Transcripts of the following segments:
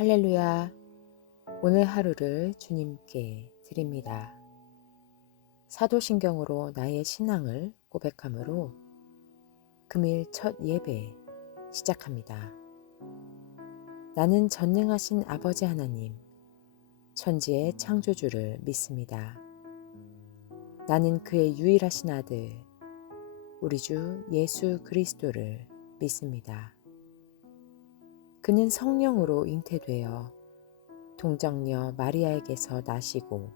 할렐루야. 오늘 하루를 주님께 드립니다. 사도신경으로 나의 신앙을 고백함으로 금일 첫 예배 시작합니다. 나는 전능하신 아버지 하나님, 천지의 창조주를 믿습니다. 나는 그의 유일하신 아들, 우리 주 예수 그리스도를 믿습니다. 그는 성령으로 잉태되어 동정녀 마리아에게서 나시고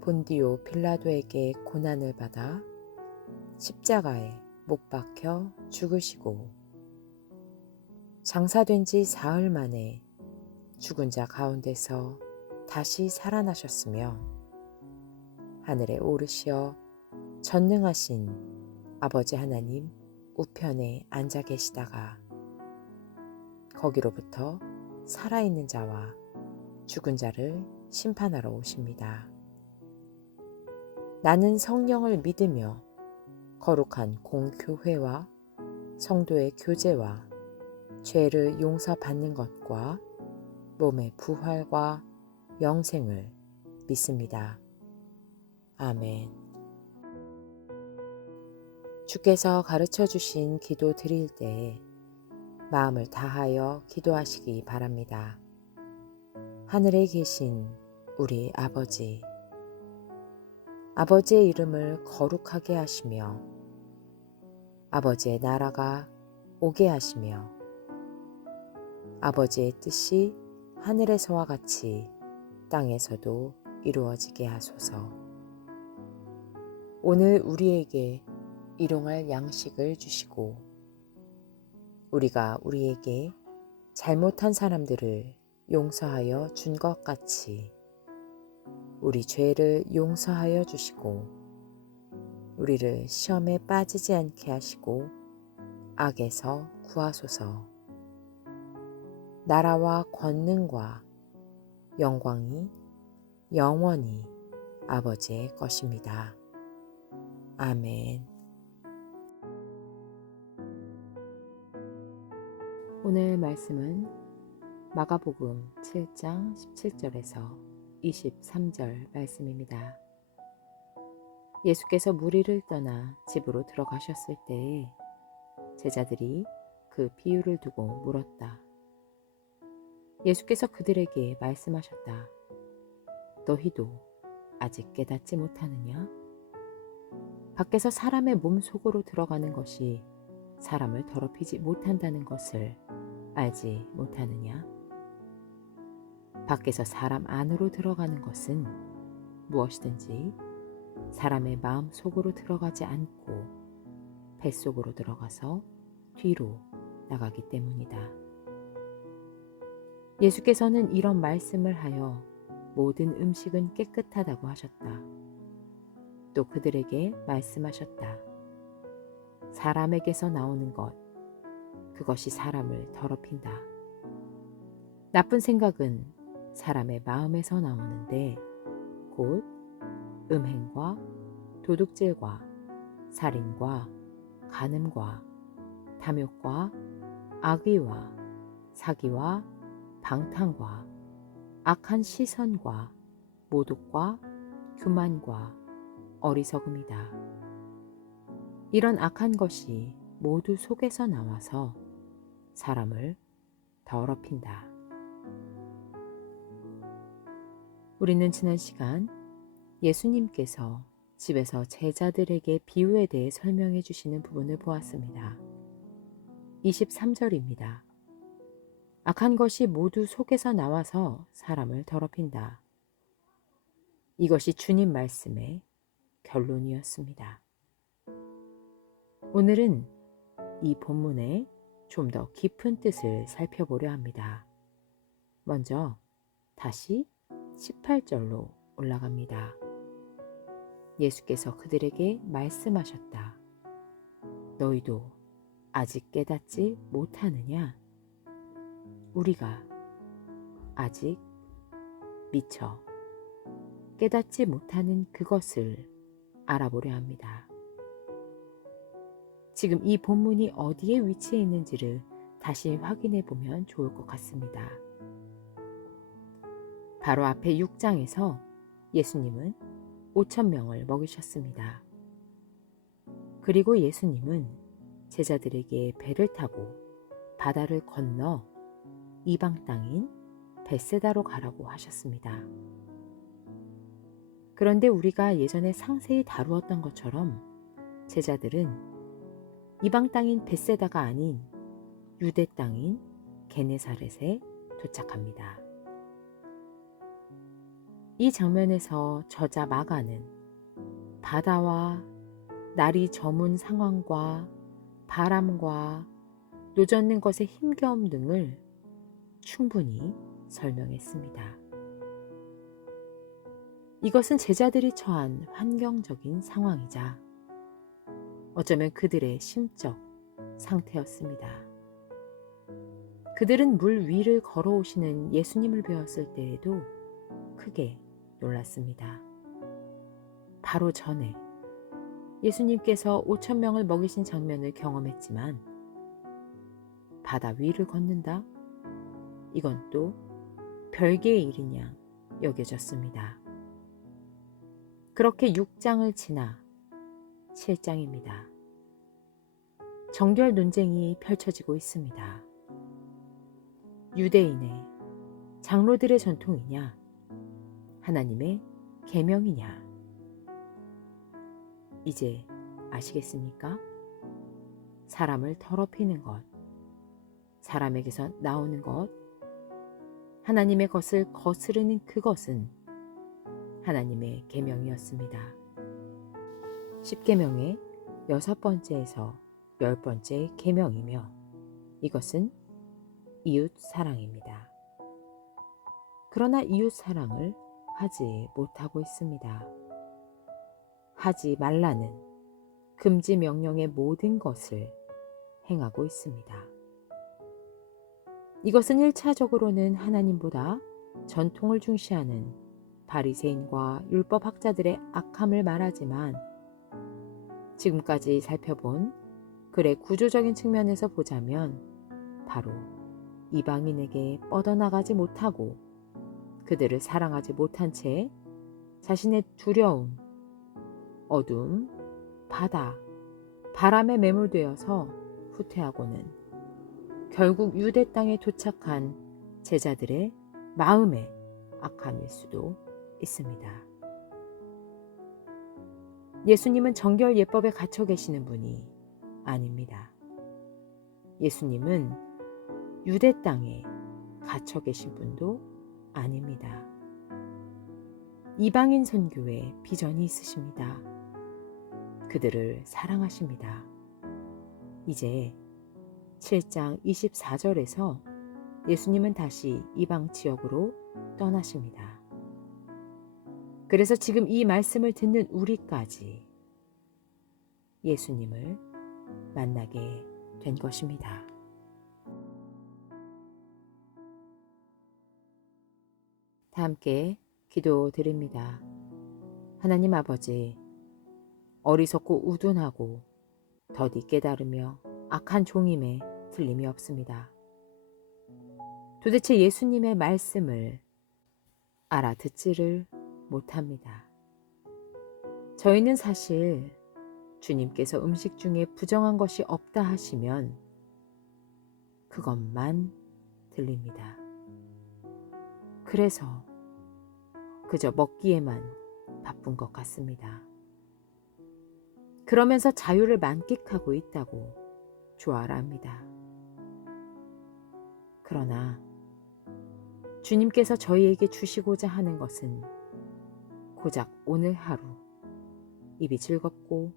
본디오 빌라도에게 고난을 받아 십자가에 못 박혀 죽으시고 장사된 지 사흘 만에 죽은 자 가운데서 다시 살아나셨으며 하늘에 오르시어 전능하신 아버지 하나님 우편에 앉아 계시다가 거기로부터 살아있는 자와 죽은 자를 심판하러 오십니다. 나는 성령을 믿으며 거룩한 공교회와 성도의 교제와 죄를 용서받는 것과 몸의 부활과 영생을 믿습니다. 아멘. 주께서 가르쳐 주신 기도 드릴 때에 마음을 다하여 기도하시기 바랍니다. 하늘에 계신 우리 아버지, 아버지의 이름을 거룩하게 하시며 아버지의 나라가 오게 하시며 아버지의 뜻이 하늘에서와 같이 땅에서도 이루어지게 하소서. 오늘 우리에게 일용할 양식을 주시고 우리가 우리에게 잘못한 사람들을 용서하여 준 것 같이 우리 죄를 용서하여 주시고 우리를 시험에 빠지지 않게 하시고 악에서 구하소서. 나라와 권능과 영광이 영원히 아버지의 것입니다. 아멘. 오늘 말씀은 마가복음 7장 17절에서 23절 말씀입니다. 예수께서 무리를 떠나 집으로 들어가셨을 때에 제자들이 그 비유를 두고 물었다. 예수께서 그들에게 말씀하셨다. 너희도 아직 깨닫지 못하느냐? 밖에서 사람의 몸 속으로 들어가는 것이 사람을 더럽히지 못한다는 것을 알지 못하느냐? 밖에서 사람 안으로 들어가는 것은 무엇이든지 사람의 마음 속으로 들어가지 않고 뱃속으로 들어가서 뒤로 나가기 때문이다. 예수께서는 이런 말씀을 하여 모든 음식은 깨끗하다고 하셨다. 또 그들에게 말씀하셨다. 사람에게서 나오는 것, 그것이 사람을 더럽힌다. 나쁜 생각은 사람의 마음에서 나오는데 곧 음행과 도둑질과 살인과 간음과 탐욕과 악의와 사기와 방탕과 악한 시선과 모독과 교만과 어리석음이다. 이런 악한 것이 모두 속에서 나와서 사람을 더럽힌다. 우리는 지난 시간 예수님께서 집에서 제자들에게 비유에 대해 설명해 주시는 부분을 보았습니다. 23절입니다. 악한 것이 모두 속에서 나와서 사람을 더럽힌다. 이것이 주님 말씀의 결론이었습니다. 오늘은 이 본문의 좀 더 깊은 뜻을 살펴보려 합니다. 먼저 다시 18절로 올라갑니다. 예수께서 그들에게 말씀하셨다. 너희도 아직 깨닫지 못하느냐? 우리가 아직 미처 깨닫지 못하는 그것을 알아보려 합니다. 지금 이 본문이 어디에 위치해 있는지를 다시 확인해 보면 좋을 것 같습니다. 바로 앞에 6장에서 예수님은 5천 명을 먹이셨습니다. 그리고 예수님은 제자들에게 배를 타고 바다를 건너 이방 땅인 벳세다로 가라고 하셨습니다. 그런데 우리가 예전에 상세히 다루었던 것처럼 제자들은 이방 땅인 벳세다가 아닌 유대 땅인 게네사렛에 도착합니다. 이 장면에서 저자 마가는 바다와 날이 저문 상황과 바람과 노젓는 것의 힘겨움 등을 충분히 설명했습니다. 이것은 제자들이 처한 환경적인 상황이자 어쩌면 그들의 심적 상태였습니다. 그들은 물 위를 걸어오시는 예수님을 배웠을 때에도 크게 놀랐습니다. 바로 전에 예수님께서 5천 명을 먹이신 장면을 경험했지만 바다 위를 걷는다? 이건 또 별개의 일인 양 여겨졌습니다. 그렇게 6장을 지나 7장입니다. 정결 논쟁이 펼쳐지고 있습니다. 유대인의 장로들의 전통이냐, 하나님의 계명이냐. 이제 아시겠습니까? 사람을 더럽히는 것, 사람에게서 나오는 것, 하나님의 것을 거스르는 그것은 하나님의 계명이었습니다. 10계명의 6번째에서 10번째 계명이며 이것은 이웃 사랑입니다. 그러나 이웃 사랑을 하지 못하고 있습니다. 하지 말라는 금지 명령의 모든 것을 행하고 있습니다. 이것은 1차적으로는 하나님보다 전통을 중시하는 바리새인과 율법학자들의 악함을 말하지만 지금까지 살펴본 글의 구조적인 측면에서 보자면 바로 이방인에게 뻗어나가지 못하고 그들을 사랑하지 못한 채 자신의 두려움, 어둠, 바다, 바람에 매몰되어서 후퇴하고는 결국 유대 땅에 도착한 제자들의 마음의 악함일 수도 있습니다. 예수님은 정결 예법에 갇혀 계시는 분이 아닙니다. 예수님은 유대 땅에 갇혀 계신 분도 아닙니다. 이방인 선교에 비전이 있으십니다. 그들을 사랑하십니다. 이제 7장 24절에서 예수님은 다시 이방 지역으로 떠나십니다. 그래서 지금 이 말씀을 듣는 우리까지 예수님을 만나게 된 것입니다. 다 함께 기도드립니다. 하나님 아버지, 어리석고 우둔하고 더디 깨달으며 악한 종임에 틀림이 없습니다. 도대체 예수님의 말씀을 알아듣지를 못합니다. 저희는 사실 주님께서 음식 중에 부정한 것이 없다 하시면 그것만 들립니다. 그래서 그저 먹기에만 바쁜 것 같습니다. 그러면서 자유를 만끽하고 있다고 좋아라 합니다. 그러나 주님께서 저희에게 주시고자 하는 것은 고작 오늘 하루 입이 즐겁고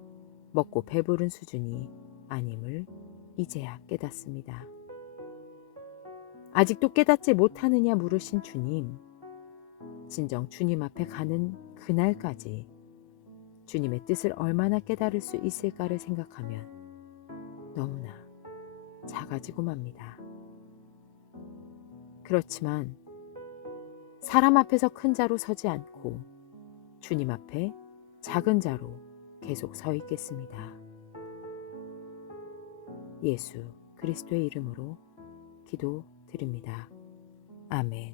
먹고 배부른 수준이 아님을 이제야 깨닫습니다. 아직도 깨닫지 못하느냐 물으신 주님, 진정 주님 앞에 가는 그날까지 주님의 뜻을 얼마나 깨달을 수 있을까를 생각하면 너무나 작아지고 맙니다. 그렇지만 사람 앞에서 큰 자로 서지 않고 주님 앞에 작은 자로 계속 서 있겠습니다. 예수 그리스도의 이름으로 기도 드립니다. 아멘.